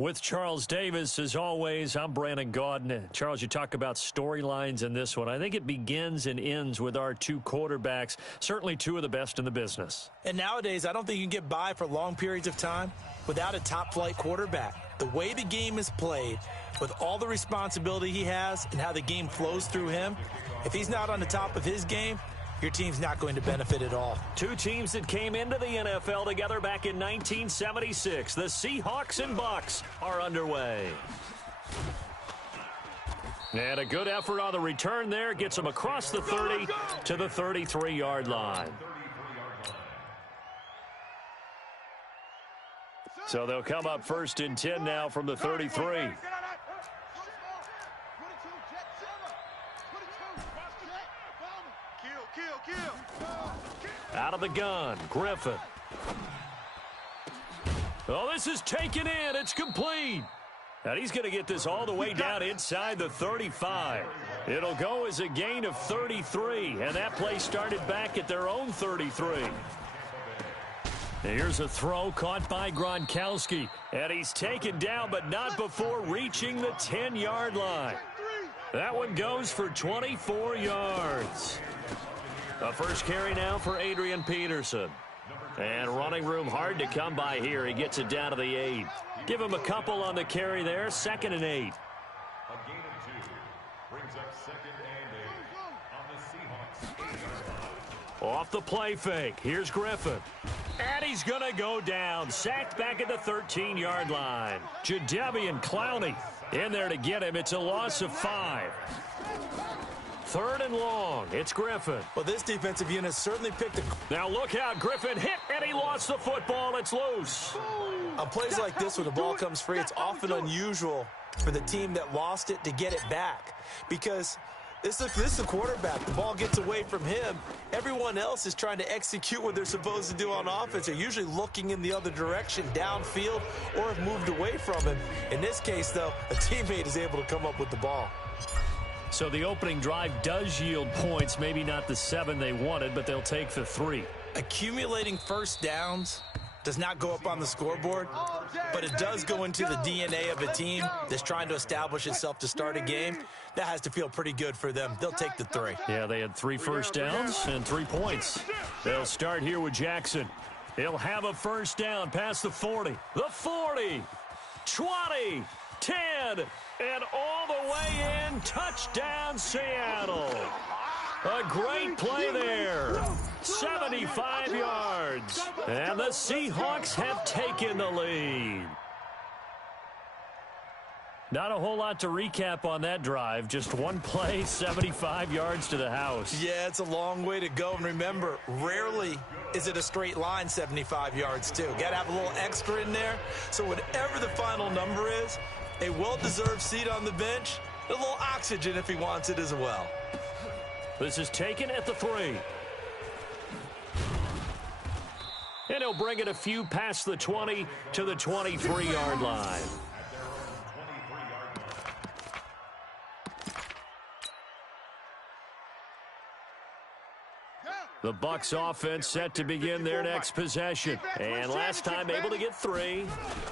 With Charles Davis, as always, I'm Brandon Gaudin. Charles, you talk about storylines in this one. I think it begins and ends with our two quarterbacks, certainly two of the best in the business. And nowadays, I don't think you can get by for long periods of time without a top-flight quarterback. The way the game is played, with all the responsibility he has and how the game flows through him, if he's not on the top of his game, your team's not going to benefit at all. Two teams that came into the NFL together back in 1976. The Seahawks and Bucs are underway. And a good effort on the return there. Gets them across the 30 to the 33-yard line. So they'll come up first and 10 now from the 33. Out of the gun, Griffin. Oh, this is taken in. It's complete. And he's going to get this all the way down inside the 35. It'll go as a gain of 33, and that play started back at their own 33. Here's a throw caught by Gronkowski, and he's taken down, but not before reaching the 10-yard line. That one goes for 24 yards. A first carry now for Adrian Peterson. And running room hard to come by here. He gets it down to the 8. Give him a couple on the carry there. 2nd and 8. A gain of 2 brings up 2nd and 8 on the Seahawks. Off the play fake. Here's Griffin. And he's going to go down. Sacked back at the 13-yard line. Jadeveon Clowney in there to get him. It's a loss of 5. 3rd and long. It's Griffin. Well, this defensive unit certainly picked a... Now look out. Griffin hit, and he lost the football. It's loose. On plays like this where the ball comes free, it's often unusual for the team that lost it to get it back. Because this is the quarterback. The ball gets away from him. Everyone else is trying to execute what they're supposed to do on offense. They're usually looking in the other direction, downfield, or have moved away from him. In this case, though, a teammate is able to come up with the ball. So the opening drive does yield points, maybe not the 7 they wanted, but they'll take the 3. Accumulating first downs does not go up on the scoreboard, but it does go into the DNA of a team that's trying to establish itself to start a game. That has to feel pretty good for them. They'll take the 3. Yeah, they had 3 first downs and 3 points. They'll start here with Jackson. He'll have a first down past the 40. The 40, 20, 10, and all the way in. Touchdown, Seattle. A great play there. 75 yards. And the Seahawks have taken the lead. Not a whole lot to recap on that drive. Just one play, 75 yards to the house. Yeah, it's a long way to go. And remember, rarely is it a straight line 75 yards, too. Got to have a little extra in there. So whatever the final number is, a well-deserved seat on the bench, a little oxygen if he wants it as well. This is taken at the 3. And he'll bring it a few past the 20 to the 23-yard line. The Bucs offense set to begin their next possession. And last time able to get 3.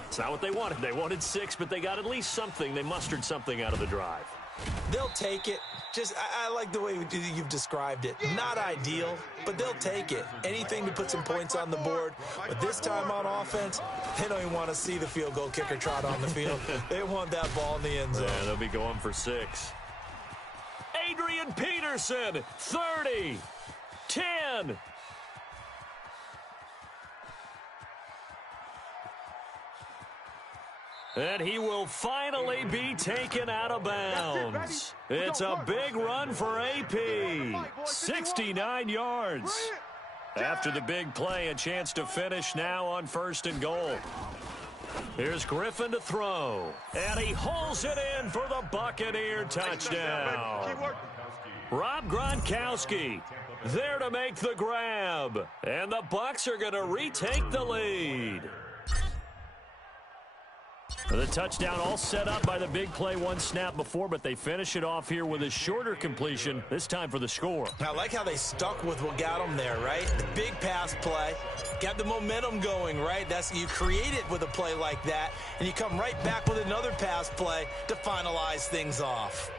It's not what they wanted. They wanted 6, but they got at least something. They mustered something out of the drive. They'll take it. I like the way you've described it. Not ideal, but they'll take it. Anything to put some points on the board. But this time on offense, they don't even want to see the field goal kicker trot on the field. They want that ball in the end zone. Yeah, they'll be going for 6. Adrian Peterson, 30. 10. And he will finally be taken out of bounds. It's a big run for AP. 69 yards. After the big play, a chance to finish now on 1st and goal. Here's Griffin to throw. And he hauls it in for the Buccaneer touchdown. Rob Gronkowski there to make the grab. And the Bucs are going to retake the lead. The touchdown all set up by the big play one snap before, but they finish it off here with a shorter completion, this time for the score. I like how they stuck with what got them there, right? The big pass play, got the momentum going, right? You create it with a play like that, and you come right back with another pass play to finalize things off.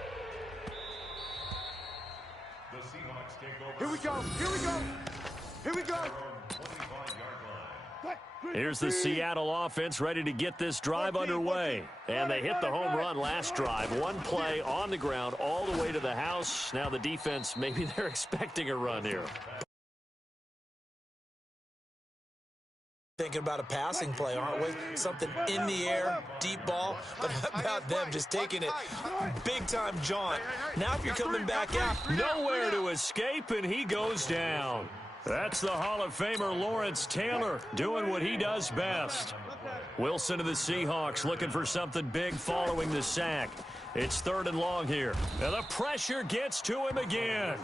The Seahawks take over. Here we go. Here we go. Here we go. Here's the Seattle offense ready to get this drive underway. And they hit the home run last drive. One play on the ground all the way to the house. Now the defense, maybe they're expecting a run here. Thinking about a passing play, aren't we? Something in the air, deep ball. But how about them just taking it big-time jaunt? Now if you're coming back out. Nowhere to escape, and he goes down. That's the Hall of Famer Lawrence Taylor doing what he does best. Wilson of the Seahawks looking for something big following the sack. It's 3rd and long here. And the pressure gets to him again.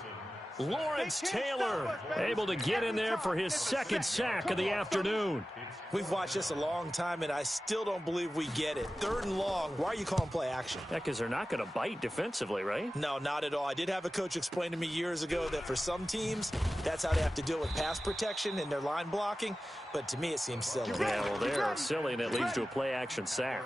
Lawrence Taylor able to get in there for his 2nd sack of the afternoon. We've watched this a long time, and I still don't believe we get it. 3rd and long. Why are you calling play action? Yeah, because they're not going to bite defensively, right? No, not at all. I did have a coach explain to me years ago that for some teams, that's how they have to deal with pass protection and their line blocking. But to me, it seems silly. Yeah, well, they're silly, and it leads to a play-action sack.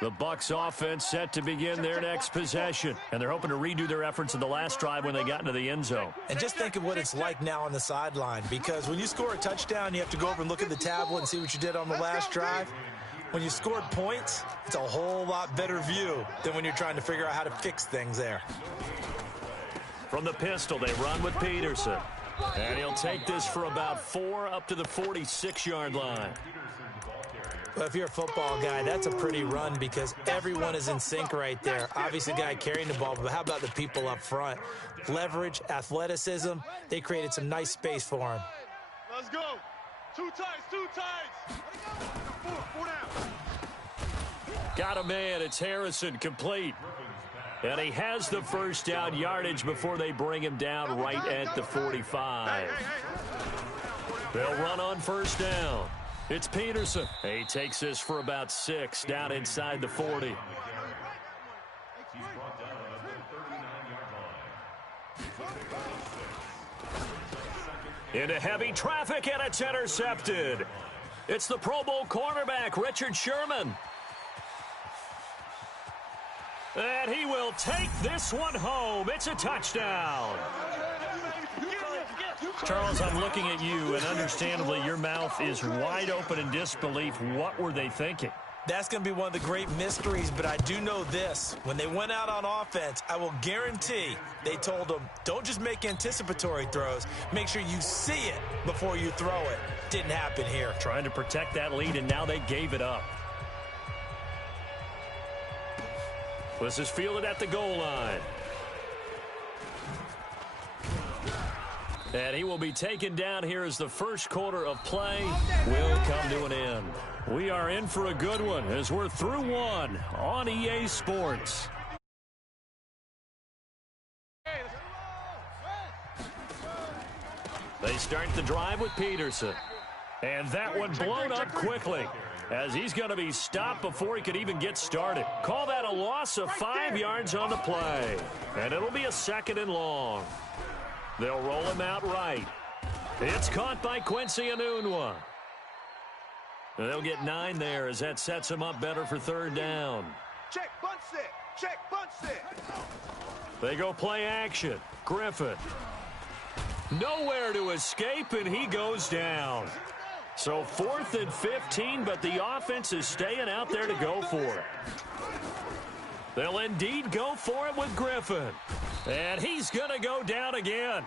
The Bucs offense set to begin their next possession, and they're hoping to redo their efforts in the last drive when they got into the end zone. And just think of what it's like now on the sideline, because when you score a touchdown, you have to go over and look at the tablet and see what you did on the last drive. When you scored points, it's a whole lot better view than when you're trying to figure out how to fix things there. From the pistol, they run with Peterson. And he'll take this for about 4 up to the 46-yard line. Well, if you're a football guy, that's a pretty run because everyone is in sync right there. Obviously, the guy carrying the ball, but how about the people up front? Leverage, athleticism, they created some nice space for him. Let's go. 2 tights, 2 tights. 4 down. Got a man. It's Harrison, complete. And he has the first down yardage before they bring him down right at the 45. They'll run on first down. It's Peterson. He takes this for about 6 down inside the 40. He's brought down at the 39-yard line. Into heavy traffic, and it's intercepted. It's the Pro Bowl cornerback, Richard Sherman. And he will take this one home. It's a touchdown. Charles, I'm looking at you, and understandably, your mouth is wide open in disbelief. What were they thinking? That's going to be one of the great mysteries, but I do know this. When they went out on offense, I will guarantee they told them, don't just make anticipatory throws. Make sure you see it before you throw it. Didn't happen here. Trying to protect that lead, and now they gave it up. This is fielded at the goal line. And he will be taken down here as the first quarter of play will come to an end. We are in for a good one as we're through one on EA Sports. They start the drive with Peterson. And that one blown up quickly as he's going to be stopped before he could even get started. Call that a loss of 5 yards on the play. And it'll be a 2nd and long. They'll roll him out right. It's caught by Quincy Enunwa. They'll get 9 there as that sets him up better for 3rd down. Check, bunt set. Check, bunt set. They go play action. Griffin. Nowhere to escape, and he goes down. So 4th and 15, but the offense is staying out there to go for it. They'll indeed go for it with Griffin. And he's going to go down again.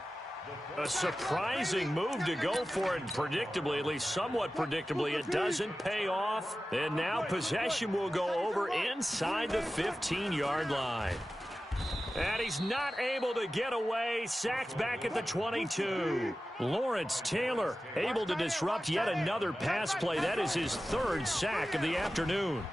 A surprising move to go for it. Predictably, at least somewhat predictably, it doesn't pay off. And now possession will go over inside the 15-yard line. And he's not able to get away. Sacked back at the 22. Lawrence Taylor able to disrupt yet another pass play. That is his 3rd sack of the afternoon.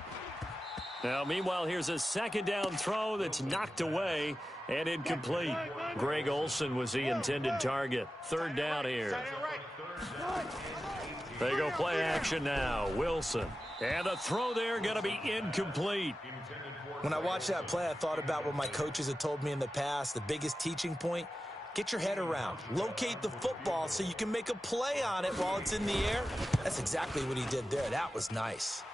Now, meanwhile, here's a 2nd down throw that's knocked away and incomplete. Greg Olsen was the intended target. 3rd down here. They go play action now. Wilson. And the throw there going to be incomplete. When I watched that play, I thought about what my coaches had told me in the past. The biggest teaching point, get your head around. Locate the football so you can make a play on it while it's in the air. That's exactly what he did there. That was nice.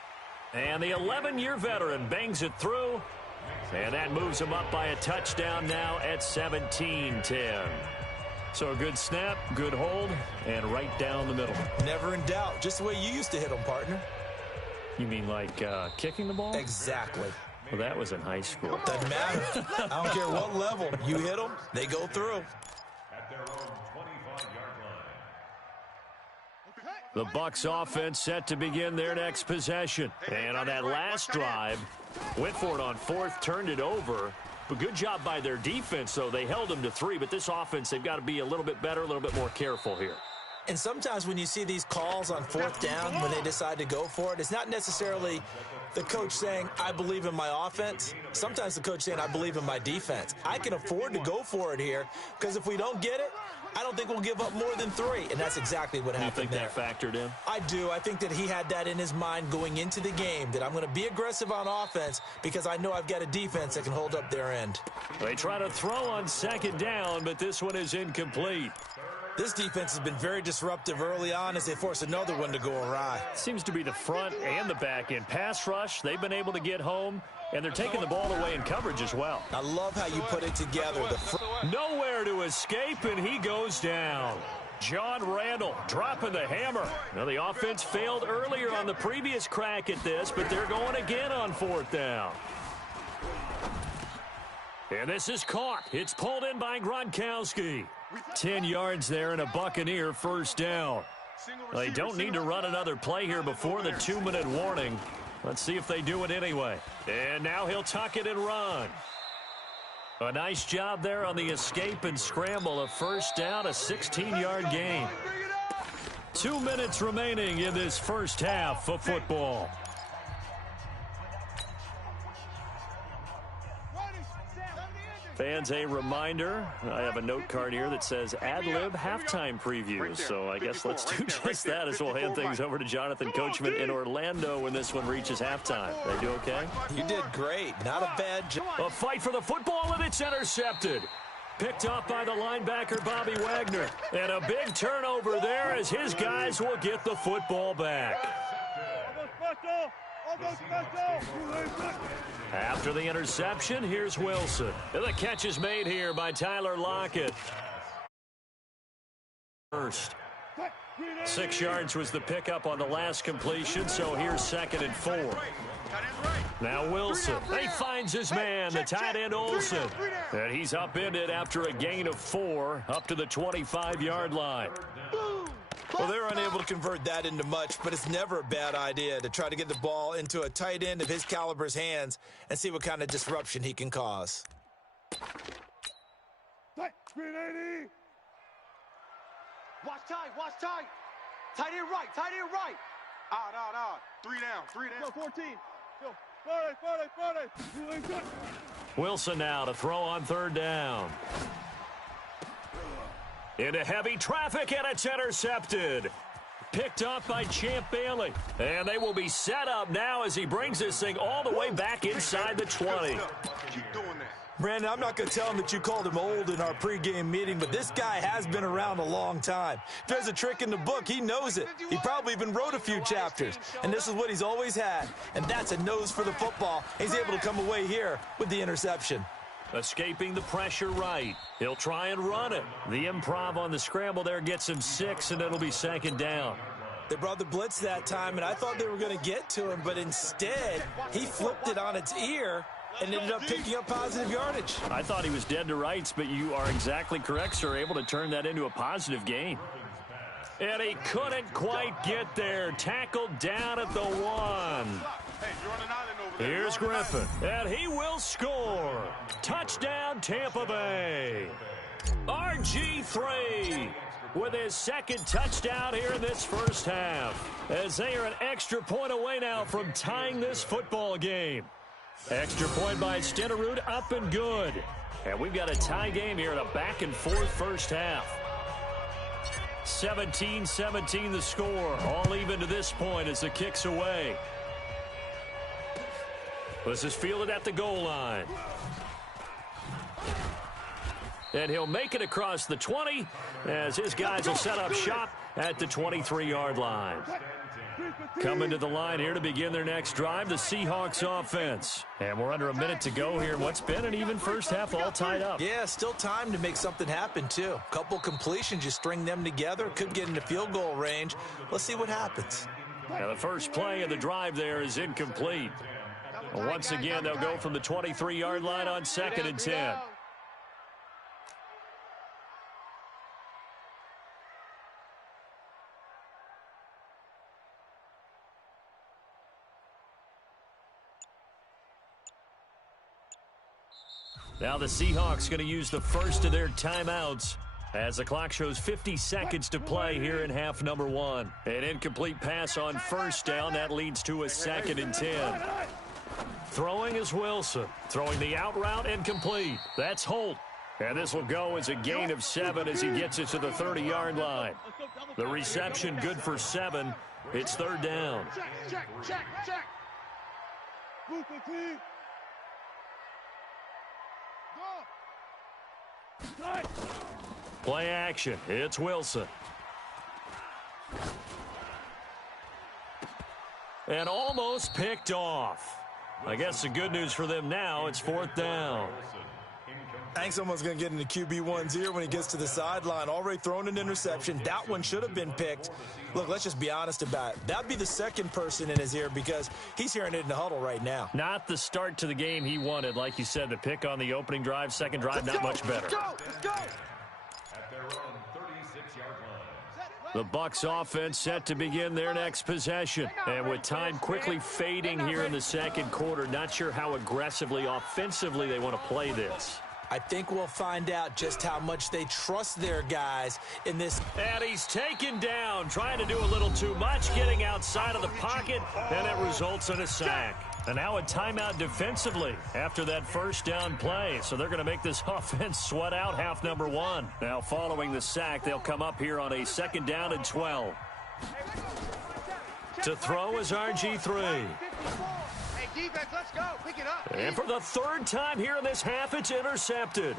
And the 11-year veteran bangs it through. And that moves him up by a touchdown now at 17-10. So a good snap, good hold, and right down the middle. Never in doubt. Just the way you used to hit them, partner. You mean like kicking the ball? Exactly. Well, that was in high school. Doesn't matter. I don't care what level. You hit them, they go through. At their own 25-yard line. The Bucs offense set to begin their next possession. And on that last drive, went for it on fourth, turned it over. But good job by their defense, though. They held them to 3. But this offense, they've got to be a little bit better, a little bit more careful here. And sometimes when you see these calls on fourth down, when they decide to go for it, it's not necessarily the coach saying, I believe in my offense. Sometimes the coach saying, I believe in my defense. I can afford to go for it here because if we don't get it, I don't think we'll give up more than 3. And that's exactly what happened there. You think that factored in? I do. I think that he had that in his mind going into the game, that I'm going to be aggressive on offense because I know I've got a defense that can hold up their end. They try to throw on second down, but this one is incomplete. This defense has been very disruptive early on as they force another one to go awry. Seems to be the front and the back end. Pass rush, they've been able to get home, and they're taking the ball away in coverage as well. I love how you put it together. Nowhere to escape, and he goes down. John Randall dropping the hammer. Now, the offense failed earlier on the previous crack at this, but they're going again on fourth down. And this is caught. It's pulled in by Gronkowski. 10 yards there and a Buccaneer first down. They don't need to run another play here before the 2-minute warning. Let's see if they do it anyway. And now he'll tuck it and run. A nice job there on the escape and scramble. A first down, a 16-yard gain. 2 minutes remaining in this first half of football. Fans, a reminder, I have a note card here that says ad-lib halftime previews. So I guess let's do just that as we'll hand things over to Jonathan Coachman in Orlando when this one reaches halftime. They do okay? You did great. Not a bad job. A fight for the football, and it's intercepted. Picked off by the linebacker, Bobby Wagner. And a big turnover there as his guys will get the football back. After the interception, here's Wilson. And the catch is made here by Tyler Lockett. First. 6 yards was the pickup on the last completion, so here's 2nd and 4. Now Wilson. He finds his man, the tight end Olsen. And he's upended after a gain of 4 up to the 25-yard line. Well, they're unable to convert that into much, but it's never a bad idea to try to get the ball into a tight end of his caliber's hands and see what kind of disruption he can cause. Watch tight, watch tight. Tight end right, tight end right. Nah. 3 down. Go, 14. Go, 40. Wilson now to throw on 3rd down. Into heavy traffic, and it's intercepted. Picked up by Champ Bailey. And they will be set up now as he brings this thing all the way back inside the 20. Keep doing that. Brandon, I'm not going to tell him that you called him old in our pregame meeting, but this guy has been around a long time. If there's a trick in the book, he knows it. He probably even wrote a few chapters. And this is what he's always had, and that's a nose for the football. He's able to come away here with the interception. Escaping the pressure right. He'll try and run it. The improv on the scramble there gets him 6, and it'll be 2nd down. They brought the blitz that time, and I thought they were going to get to him, but instead, he flipped it on its ear and ended up picking up positive yardage. I thought he was dead to rights, but you are exactly correct, sir. Able to turn that into a positive gain. And he couldn't quite get there. Tackled down at the 1. Here's Griffin, and he will score. Touchdown, Tampa Bay. RG3 with his 2nd touchdown here in this first half, as they are an extra point away now from tying this football game. Extra point by Stenerud, up and good. And we've got a tie game here in a back-and-forth first half. 17-17 the score. All even to this point as the kick's away. This is fielded at the goal line. And he'll make it across the 20 as his guys will set up shop at the 23-yard line. Coming to the line here to begin their next drive, the Seahawks offense. And we're under a minute to go here in what's been an even first half, all tied up. Yeah, still time to make something happen, too. A couple completions, you string them together, could get into field goal range. Let's see what happens. Now the first play of the drive there is incomplete. Once again, they'll go from the 23-yard line on 2nd and 10. Now the Seahawks going to use the first of their timeouts as the clock shows 50 seconds to play here in half number 1. An incomplete pass on first down. That leads to a 2nd and 10. Throwing is Wilson. Throwing the out route incomplete. That's Holt. And this will go as a gain of 7 as he gets it to the 30-yard line. The reception good for 7. It's 3rd down. Check. Play action. It's Wilson. And almost picked off. I guess the good news for them now, it's 4th down. I think someone's going to get into QB1's ear when he gets to the sideline. Already thrown an interception. That one should have been picked. Look, let's just be honest about it. That'd be the second person in his ear because he's hearing it in the huddle right now. Not the start to the game he wanted. Like you said, the pick on the opening drive, second drive, not much better. Let's go. At their own 36-yard line. The Bucs offense set to begin their next possession. And with time quickly fading here in the second quarter, not sure how aggressively, offensively they want to play this. I think we'll find out just how much they trust their guys in this. And he's taken down, trying to do a little too much, getting outside of the pocket, and it results in a sack. And now a timeout defensively after that first down play. So they're going to make this offense sweat out half number 1. Now following the sack, they'll come up here on a 2nd down and 12. To throw is RG3. Defense, let's go. Pick it up. And for the 3rd time here in this half, it's intercepted.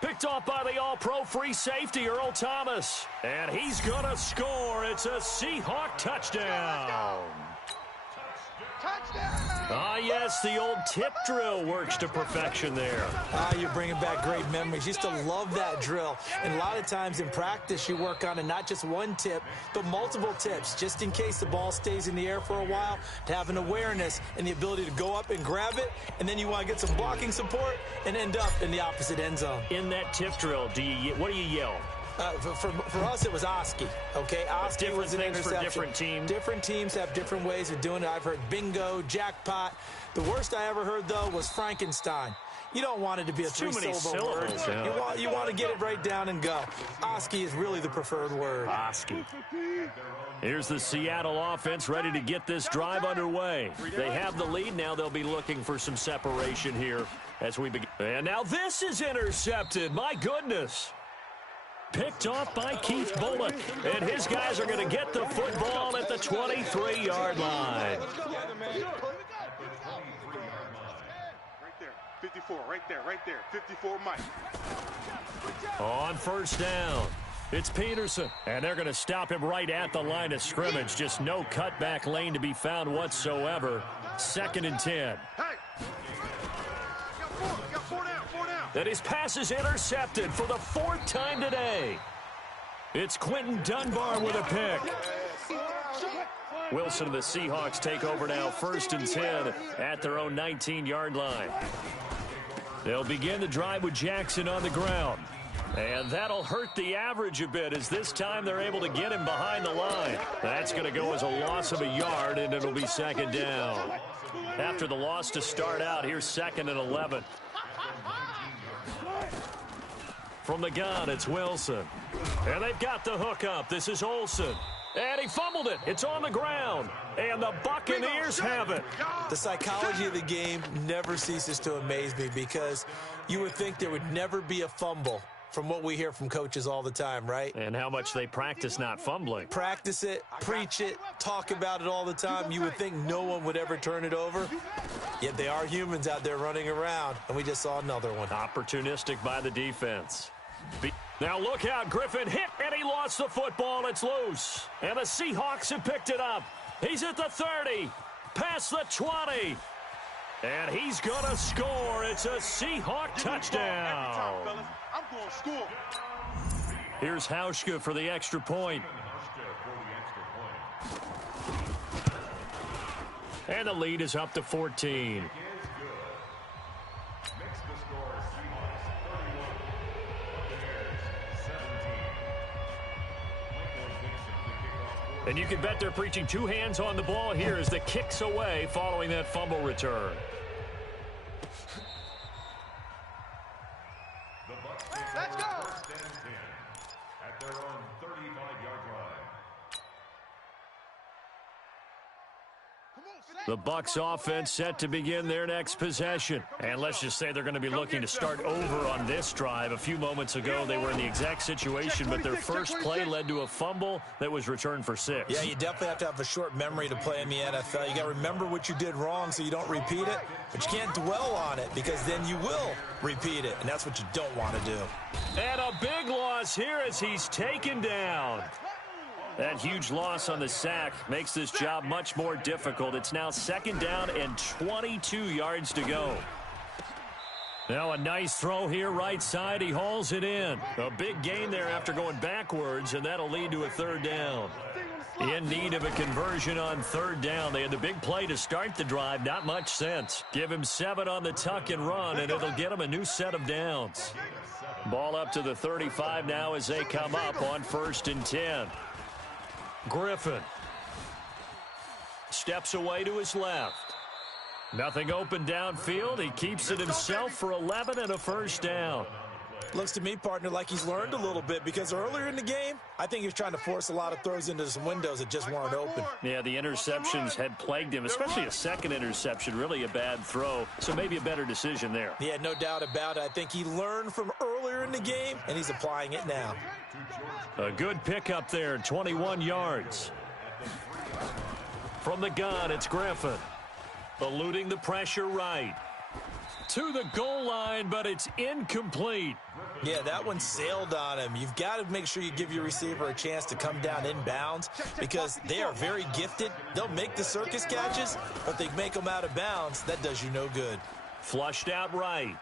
Picked off by the all-pro free safety, Earl Thomas. And he's going to score. It's a Seahawk touchdown. Ah, yes, the old tip drill works to perfection there. You're bringing back great memories. Used to love that drill. And a lot of times in practice, you work on it, not just one tip, but multiple tips, just in case the ball stays in the air for a while, to have an awareness and the ability to go up and grab it, and then you want to get some blocking support and end up in the opposite end zone. In that tip drill, what do you yell? For us, it was Oski, okay? Oski was an interception. For different teams. Different teams have different ways of doing it. I've heard bingo, jackpot. The worst I ever heard, though, was Frankenstein. You don't want it to be a 3-syllable word. Yeah. You want to get it right down and go. Oski is really the preferred word. Oski. Here's the Seattle offense ready to get this drive underway. They have the lead. Now they'll be looking for some separation here as we begin. And now this is intercepted. My goodness. Picked off by Keith Bullock. And his guys are going to get the football at the 23-yard line. 54, right there. 54, Mike. On first down, it's Peterson. And they're going to stop him right at the line of scrimmage. Just no cutback lane to be found whatsoever. 2nd and 10. Hey! You got four down. And his pass is intercepted for the 4th time today. It's Quentin Dunbar with a pick. Wilson and the Seahawks take over now, 1st and 10 at their own 19-yard line. They'll begin the drive with Jackson on the ground. And that'll hurt the average a bit as this time they're able to get him behind the line. That's going to go as a loss of a yard, and it'll be 2nd down. After the loss to start out, here's 2nd and 11. From the gun, it's Wilson. And they've got the hook up. This is Olsen. And he fumbled it. It's on the ground. And the Buccaneers have it. The psychology of the game never ceases to amaze me because you would think there would never be a fumble from what we hear from coaches all the time, right? And how much they practice not fumbling. Practice it, preach it, talk about it all the time. You would think no one would ever turn it over. Yet they are humans out there running around, and we just saw another one. Opportunistic by the defense. Now look out, Griffin hit, and he lost the football. It's loose. And the Seahawks have picked it up. He's at the 30, past the 20. And he's going to score. It's a Seahawk touchdown. I'm going to score. Here's Hauschka for the extra point. And the lead is up to 14. And you can bet they're preaching two hands on the ball here as the kick's away following that fumble return. Let's go. At their own 35-yard line. The Bucs offense set to begin their next possession. And let's just say they're going to be looking to start over on this drive. A few moments ago, they were in the exact situation, but their first play led to a fumble that was returned for 6. Yeah, you definitely have to have a short memory to play in the NFL. You got to remember what you did wrong so you don't repeat it, but you can't dwell on it because then you will repeat it, and that's what you don't want to do. And a big loss here as he's taken down. That huge loss on the sack makes this job much more difficult. It's now 2nd down and 22 yards to go. Now a nice throw here right side. He hauls it in. A big gain there after going backwards, and that'll lead to a 3rd down. In need of a conversion on 3rd down. They had the big play to start the drive. Not much sense. Give him 7 on the tuck and run, and it'll get him a new set of downs. Ball up to the 35 now as they come up on 1st and 10. Griffin steps away to his left. Nothing open downfield. He keeps it himself for 11 and a 1st down. Looks to me, partner, like he's learned a little bit because earlier in the game, I think he was trying to force a lot of throws into some windows that just weren't open. Yeah, the interceptions had plagued him, especially a second interception, really a bad throw, so maybe a better decision there. Yeah, no doubt about it. I think he learned from earlier in the game, and he's applying it now. A good pickup there, 21 yards. From the gun, it's Griffin. Eluding the pressure right. To the goal line, but it's incomplete. Yeah, that one sailed on him. You've got to make sure you give your receiver a chance to come down inbounds because they are very gifted. They'll make the circus catches, but they make them out of bounds. That does you no good. Flushed out right.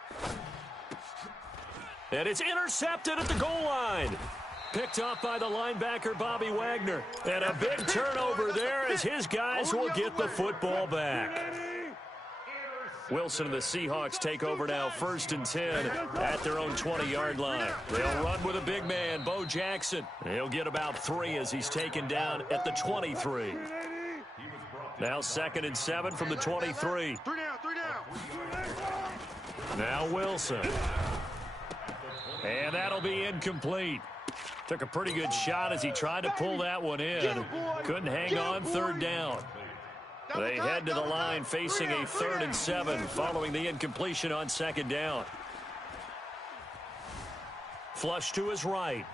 And it's intercepted at the goal line. Picked off by the linebacker, Bobby Wagner. And a big turnover there as his guys will get the football back. Wilson and the Seahawks take over now, 1st and 10 at their own 20-yard line. They'll run with a big man, Bo Jackson. He'll get about 3 as he's taken down at the 23. Now 2nd and 7 from the 23. 3 down. Now Wilson. And that'll be incomplete. Took a pretty good shot as he tried to pull that one in. Couldn't hang on, 3rd down. They head to the line facing a 3rd and 7 following the incompletion on 2nd down. Flush to his right.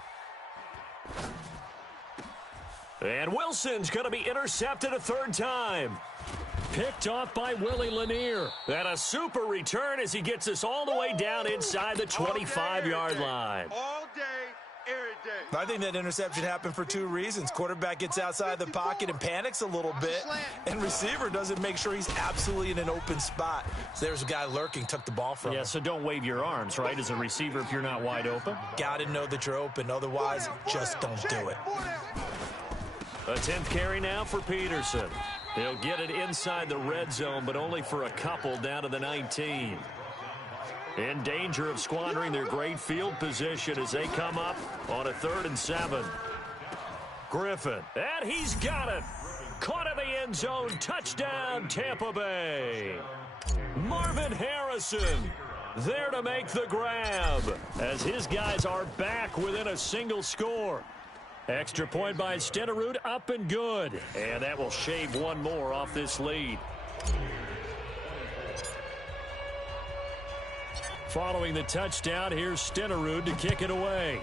And Wilson's going to be intercepted a 3rd time. Picked off by Willie Lanier. And a super return as he gets us all the way down inside the 25-yard line. All day, every day. I think that interception happened for 2 reasons. Quarterback gets outside the pocket and panics a little bit, and receiver doesn't make sure he's absolutely in an open spot. So there's a guy lurking, took the ball from him. Yeah, so don't wave your arms, right, as a receiver if you're not wide open. Got to know that you're open. Otherwise, just don't do it. A 10th carry now for Peterson. He'll get it inside the red zone, but only for a couple down to the 19. In danger of squandering their great field position as they come up on a 3rd and 7. Griffin, and he's got it. Caught in the end zone. Touchdown, Tampa Bay. Marvin Harrison there to make the grab as his guys are back within a single score. Extra point by Stenerud, up and good. And that will shave one more off this lead. Following the touchdown, here's Stenerud to kick it away.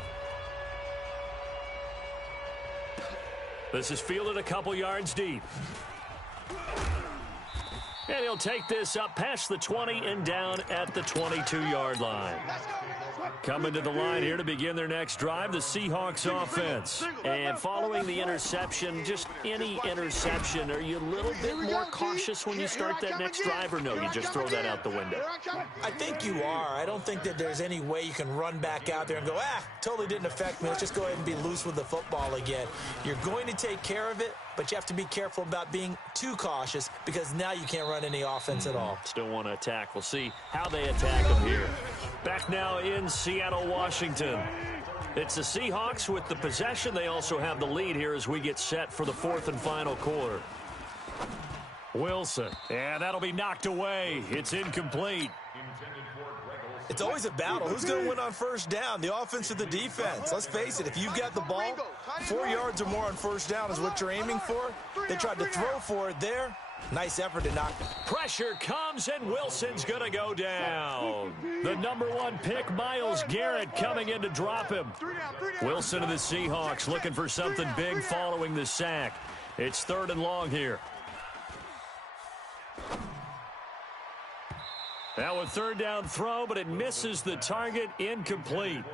This is fielded a couple yards deep. And he'll take this up past the 20 and down at the 22-yard line. Coming to the line here to begin their next drive, the Seahawks offense. And following the interception, just any interception, are you a little bit more cautious when you start that next drive, or no, you just throw that out the window? I think you are. I don't think that there's any way you can run back out there and go, totally didn't affect me. Let's just go ahead and be loose with the football again. You're going to take care of it, but you have to be careful about being too cautious because now you can't run any offense at all. Still want to attack. We'll see how they attack them here. Back now in Seattle, Washington. It's the Seahawks with the possession. They also have the lead here as we get set for the fourth and final quarter. Wilson, and that'll be knocked away. It's incomplete. It's always a battle. Who's going to win on first down, the offense or the defense? Let's face it, if you've got the ball, 4 yards or more on first down is what you're aiming for. They tried to throw for it there. Nice effort to knock. Pressure comes, and Wilson's going to go down. The #1 pick, Myles Garrett, coming in to drop him. Wilson of the Seahawks looking for something big following the sack. It's 3rd and long here. Now a 3rd down throw, but it misses the target, incomplete.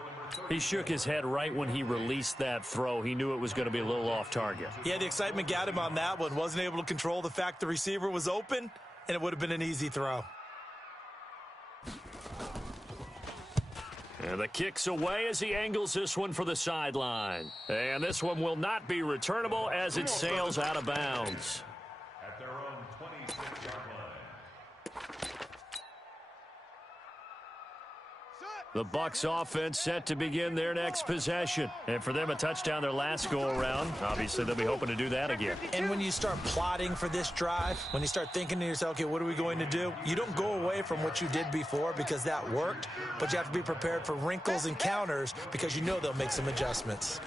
He shook his head right when he released that throw. He knew it was going to be a little off target. Yeah, the excitement got him on that one. Wasn't able to control the fact the receiver was open, and it would have been an easy throw. And the kick's away as he angles this one for the sideline. And this one will not be returnable as it sails out of bounds. At their own 26-yard line. The Bucs offense set to begin their next possession. And for them, a touchdown their last go-around. Obviously, they'll be hoping to do that again. And when you start plotting for this drive, when you start thinking to yourself, okay, what are we going to do? You don't go away from what you did before because that worked, but you have to be prepared for wrinkles and counters because you know they'll make some adjustments.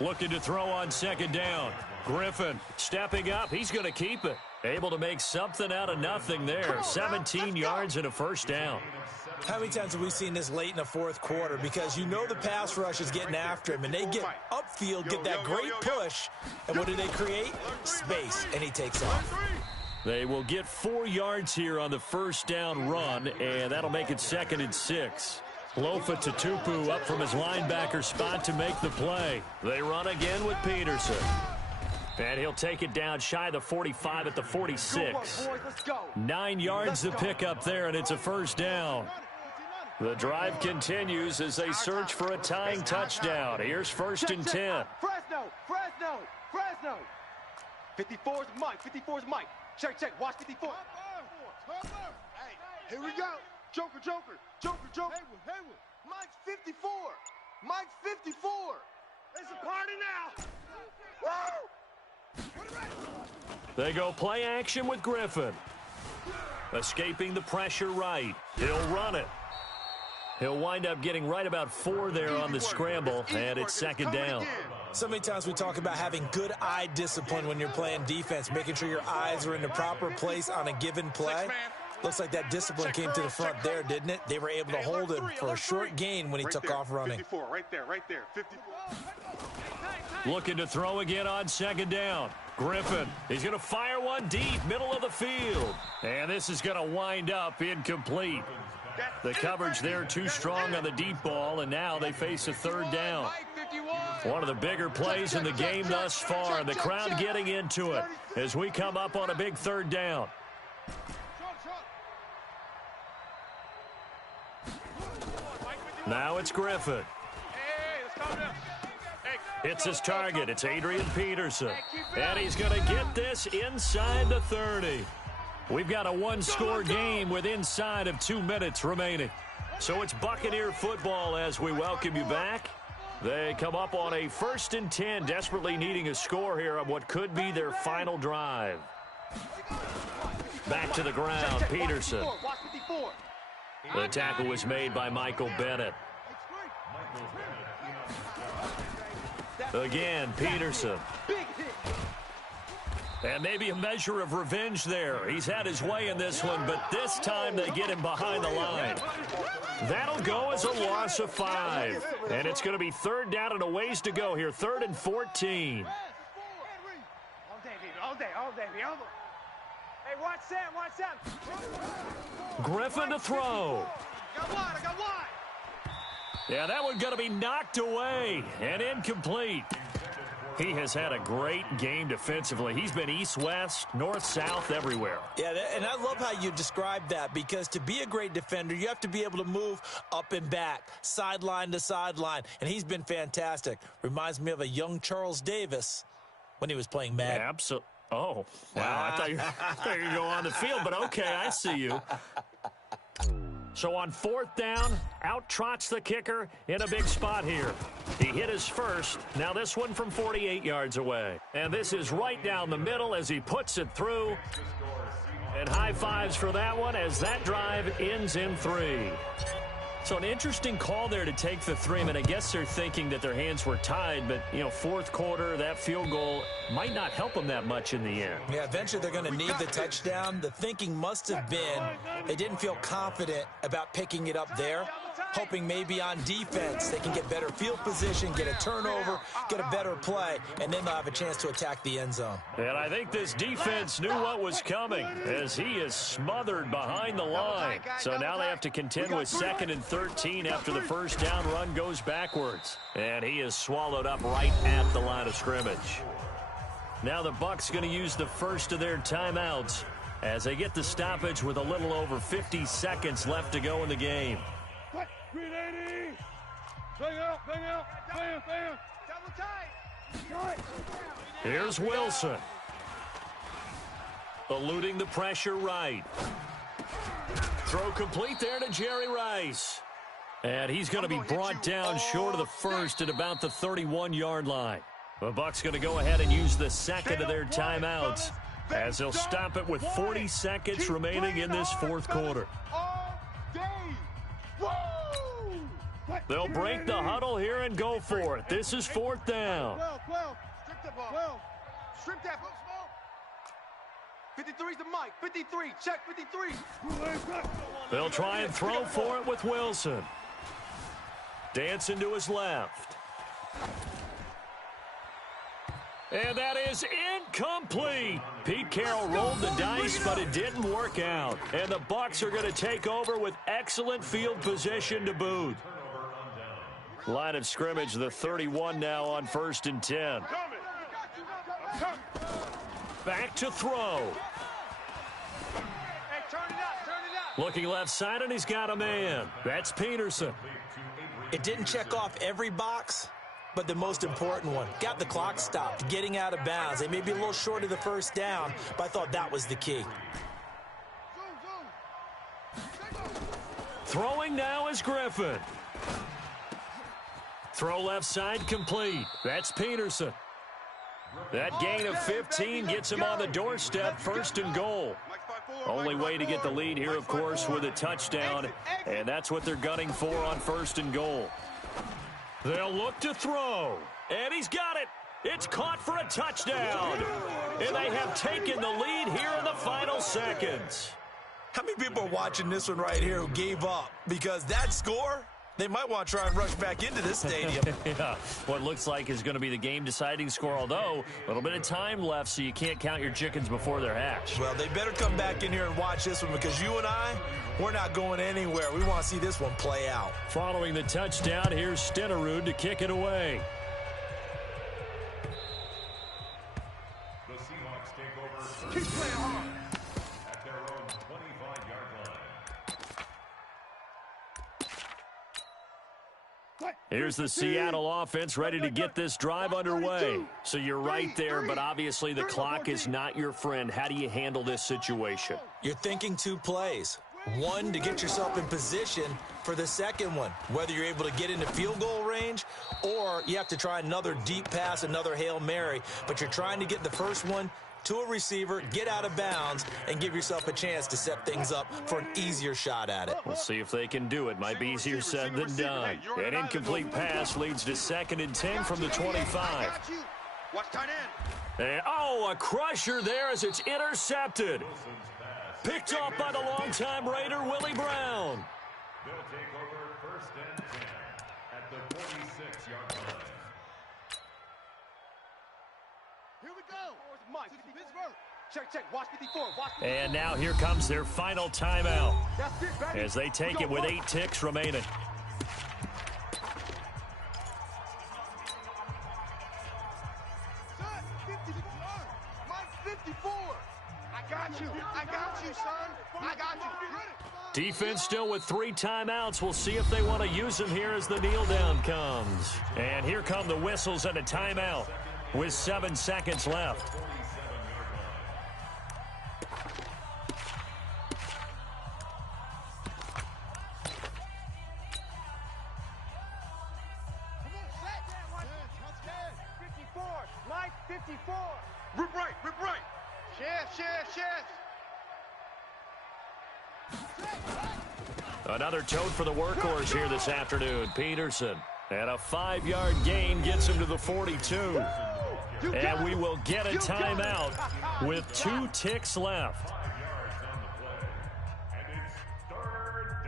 Looking to throw on 2nd down. Griffin stepping up. He's going to keep it. Able to make something out of nothing there. 17 yards and a 1st down. How many times have we seen this late in the 4th quarter? Because you know the pass rush is getting after him, and they get upfield, get that great push, and what do they create? Space, and he takes off. They will get 4 yards here on the 1st down run, and that'll make it 2nd and 6. Lofa Tatupu up from his linebacker spot to make the play. They run again with Peterson. And he'll take it down shy of the 45 at the 46. 9 yards to pick up there, and it's a 1st down. The drive continues as they search for a tying touchdown. Here's 1st and 10. Fresno. 54's Mike. 54's Mike. Check. Watch 54. Hey, here we go. Joker. Haywood. Mike's 54. Mike's 54. It's a party now. Woo! They go play action with Griffin. Escaping the pressure right. He'll run it. He'll wind up getting right about 4 there on the scramble, and it's 2nd down. So many times we talk about having good eye discipline when you're playing defense, making sure your eyes are in the proper place on a given play. Looks like that discipline came to the front there, didn't it? They were able to hold him for a short gain when he took off running. 54, right there. 54. Looking to throw again on 2nd down. Griffin, he's going to fire one deep, middle of the field. And this is going to wind up incomplete. The coverage there too strong on the deep ball, and now they face a 3rd down. One of the bigger plays in the game thus far. The crowd getting into it as we come up on a big 3rd down. Now it's Griffin. It's his target. It's Adrian Peterson. And he's going to get this inside the 30. We've got a 1-score game with inside of 2 minutes remaining. So it's Buccaneer football as we welcome you back. They come up on a 1st and 10, desperately needing a score here on what could be their final drive. Back to the ground, Peterson. The tackle was made by Michael Bennett. Again, Peterson. And maybe a measure of revenge there. He's had his way in this one, but this time they get him behind the line. That'll go as a loss of 5. And it's going to be 3rd down and a ways to go here. 3rd and 14. All day. Hey, watch Sam. Griffin to throw. I got wide. Yeah, that one going to be knocked away and incomplete. He has had a great game defensively. He's been east-west, north-south, everywhere. Yeah, and I love how you described that, because to be a great defender, you have to be able to move up and back, sideline to sideline, and he's been fantastic. Reminds me of a young Charles Davis when he was playing Madden. Yeah, absolutely. Oh, wow. I thought you were going to go on the field, but okay, I see you. So on 4th down, out trots the kicker in a big spot here. He hit his first. Now this one from 48 yards away. And this is right down the middle as he puts it through. And high fives for that one as that drive ends in 3. So an interesting call there to take the 3. I mean, I guess they're thinking that their hands were tied, but, you know, 4th quarter, that field goal might not help them that much in the end. Yeah, eventually they're going to need the touchdown. The thinking must have been they didn't feel confident about picking it up there, hoping maybe on defense they can get better field position, get a turnover, get a better play, and then they'll have a chance to attack the end zone. And I think this defense knew what was coming as he is smothered behind the line. So now they have to contend with 2nd and 13 after the first down run goes backwards. And he is swallowed up right at the line of scrimmage. Now the Bucs going to use the first of their timeouts as they get the stoppage with a little over 50 seconds left to go in the game. 380. Bang out. Bam. Double tight. Here's Wilson. Eluding the pressure right. Throw complete there to Jerry Rice. And he's going to be brought down short of the first at about the 31-yard line. The Bucs going to go ahead and use the second of their timeouts as they'll stop it with 40 seconds remaining in this 4th quarter. They'll break the huddle here and go for it. This is 4th down. 12. Strip that ball. Strip that ball. 53's the mic. 53. Check 53. They'll try and throw for it with Wilson. Dancing to his left. And that is incomplete. Pete Carroll rolled the dice, but it didn't work out. And the Bucs are going to take over with excellent field position to boot. Line of scrimmage, the 31 now on 1st and 10. Back to throw. Hey, turn it up. Looking left side, and he's got a man. That's Peterson. It didn't check off every box, but the most important one. Got the clock stopped, getting out of bounds. They may be a little short of the first down, but I thought that was the key. Throwing now is Griffin. Throw left side complete. That's Peterson. That gain of 15 gets him on the doorstep, 1st and goal. Only way to get the lead here, of course, with a touchdown, and that's what they're gunning for on 1st and goal. They'll look to throw, and he's got it. It's caught for a touchdown, and they have taken the lead here in the final seconds. How many people are watching this one right here who gave up? Because that score, they might want to try and rush back into this stadium. Yeah, what looks like is going to be the game-deciding score, although a little bit of time left, so you can't count your chickens before they're hatched. Well, they better come back in here and watch this one, because you and I, we're not going anywhere. We want to see this one play out. Following the touchdown, here's Stenerud to kick it away. The Seahawks take over. Keep playing hard. At their own 25-yard line. Here's the Seattle offense ready to get this drive underway. So you're right there, but obviously the clock is not your friend. How do you handle this situation? You're thinking 2 plays. One, to get yourself in position for the second one, whether you're able to get into field goal range or you have to try another deep pass, another Hail Mary. But you're trying to get the first one to a receiver, get out of bounds, and give yourself a chance to set things up for an easier shot at it. We'll see if they can do it. Might be easier said than done. An incomplete pass leads to 2nd and 10 from the 25. Watch tight end. And, oh, a crusher there as it's intercepted. Picked off by the longtime Raider, Willie Brown. They'll take over first and 10 at the 46-yard line. Here we go. Mike, Pittsburgh. Check. Watch 54. Watch 54. And now here comes their final timeout That's it, baby. as they take it with 8 ticks remaining. Son, 54. Mike, 54. I got you, son. I got you. Defense still with 3 timeouts. We'll see if they want to use them here as the kneel down comes. And here come the whistles and a timeout with 7 seconds left. Mike, 54. Rip right. Chef. Another tote for the workhorse here this afternoon, Peterson. And a 5-yard gain gets him to the 42. And we will get a timeout with 2 ticks left. 5 yards on the play. And it's third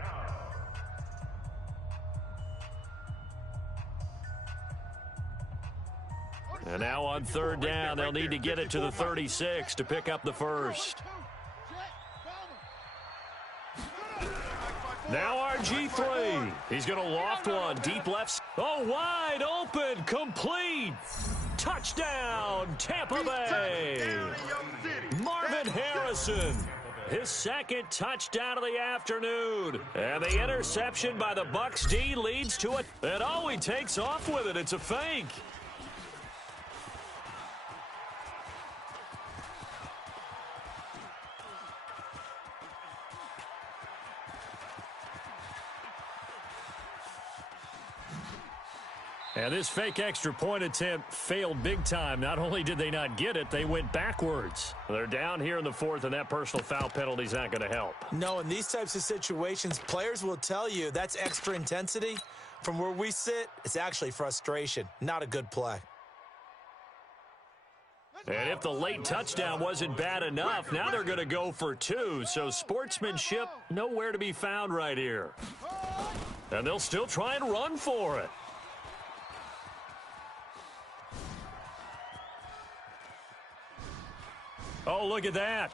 down. And now on third down, they'll need to get it to the 36 to pick up the first. Now RG3. He's going to loft one. Deep left. Oh, wide open. Complete. Touchdown, Tampa Bay. Marvin Harrison. His second touchdown of the afternoon. And the interception by the Bucs D leads to it. And oh, he takes off with it. It's a fake. And this fake extra point attempt failed big time. Not only did they not get it, they went backwards. They're down here in the 4th, and that personal foul penalty is not going to help. No, in these types of situations, players will tell you that's extra intensity. From where we sit, it's actually frustration. Not a good play. And if the late touchdown wasn't bad enough, now they're going to go for 2. So sportsmanship nowhere to be found right here. And they'll still try and run for it. Oh, look at that.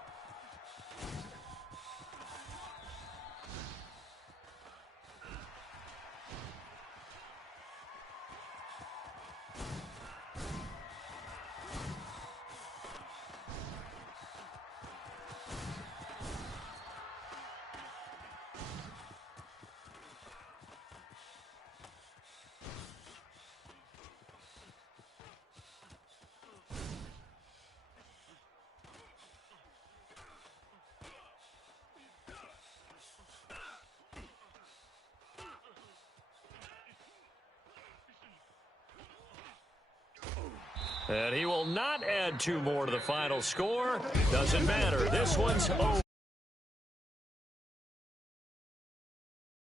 And he will not add 2 more to the final score. Doesn't matter. This one's over.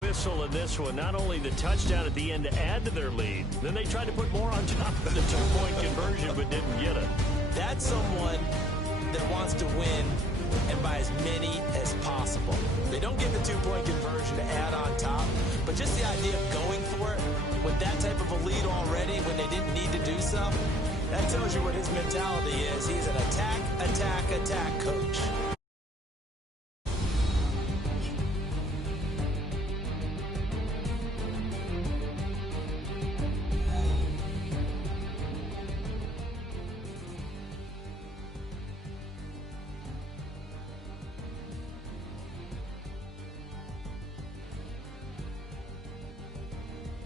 Whistle in this one. Not only the touchdown at the end to add to their lead, then they tried to put more on top of the 2-point conversion but didn't get it. That's someone that wants to win and by as many as possible. They don't get the 2-point conversion to add on top, but just the idea of going for it with that type of a lead already when they didn't need to do so, that tells you what his mentality is. He's an attack coach.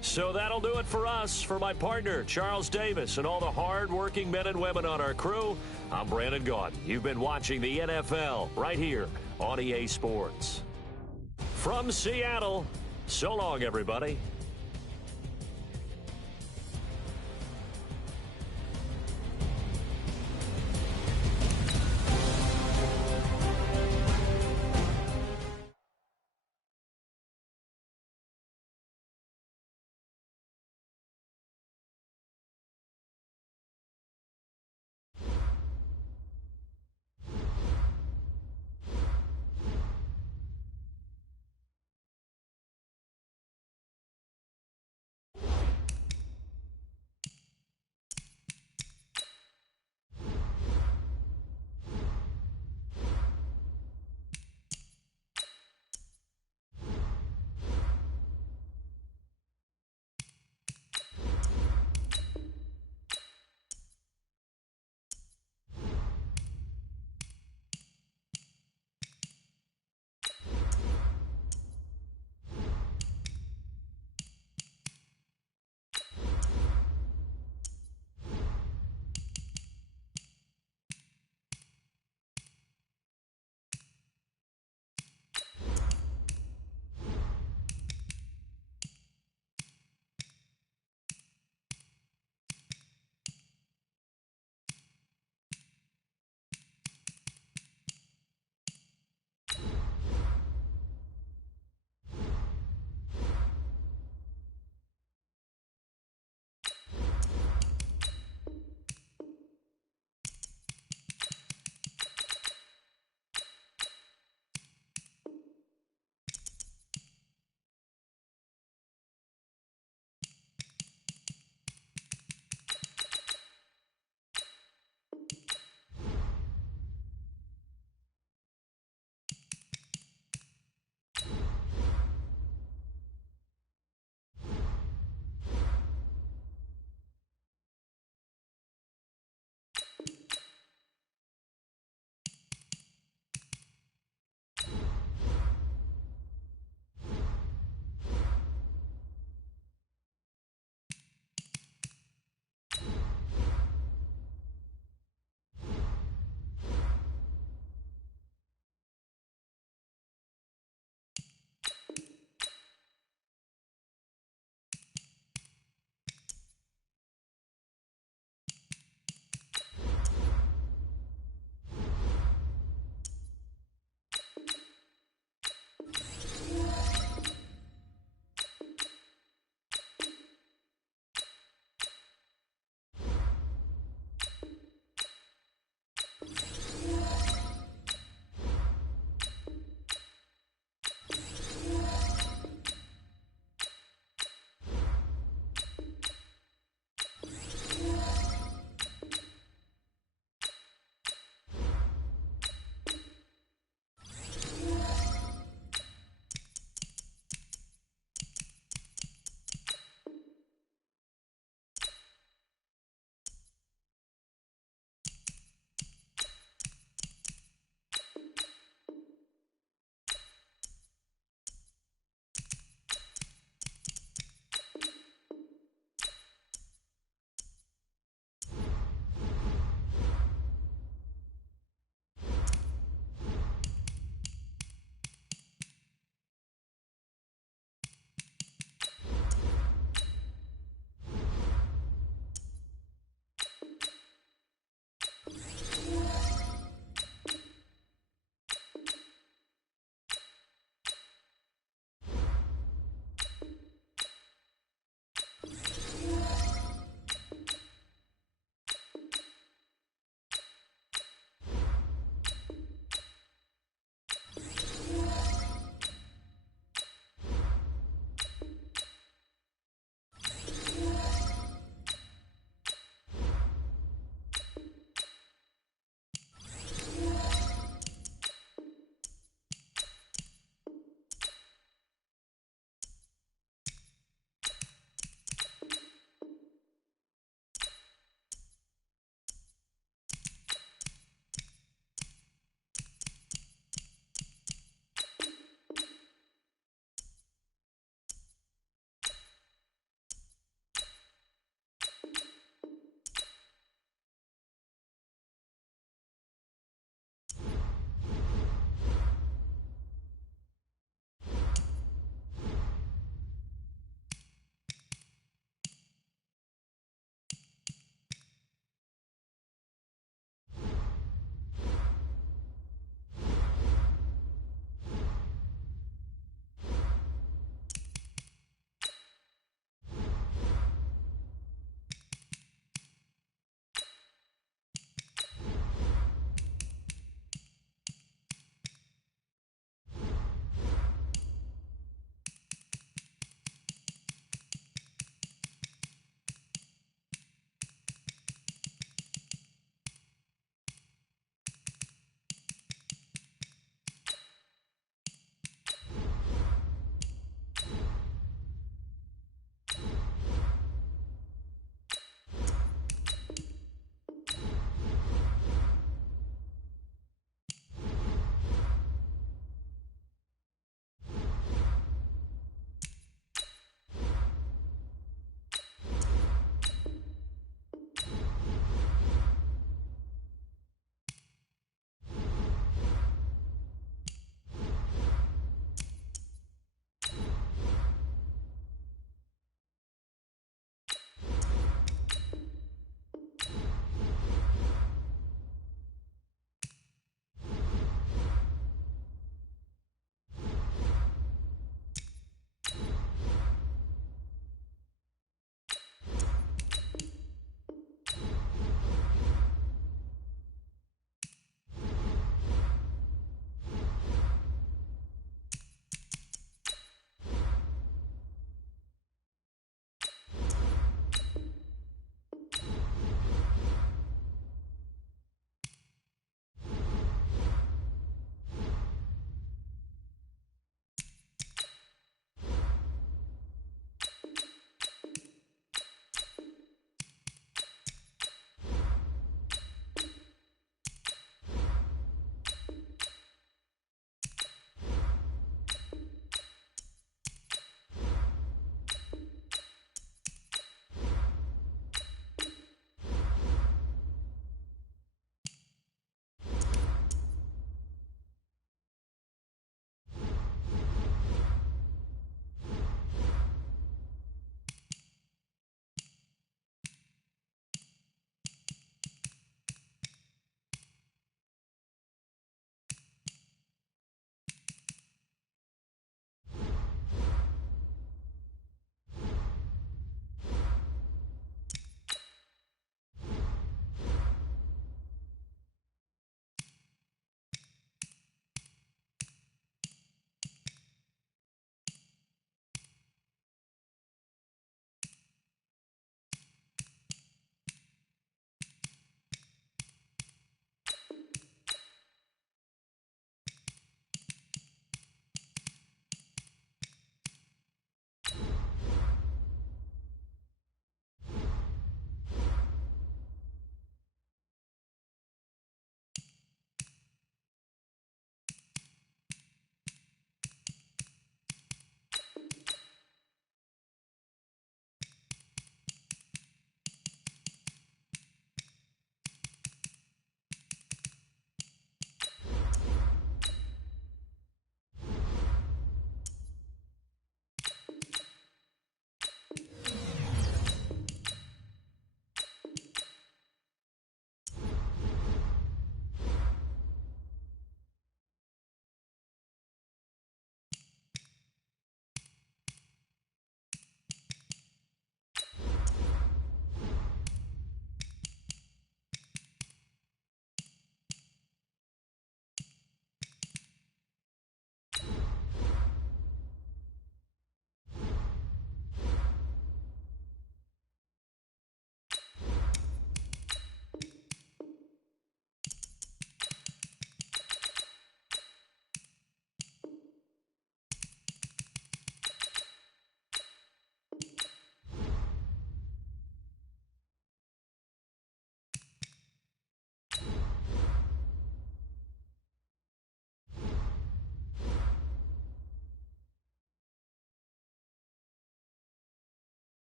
So that'll do it for us. For my partner, Charles Davis, and all the hard-working men and women on our crew, I'm Brandon Gaudin. You've been watching the NFL right here on EA Sports. From Seattle, so long, everybody.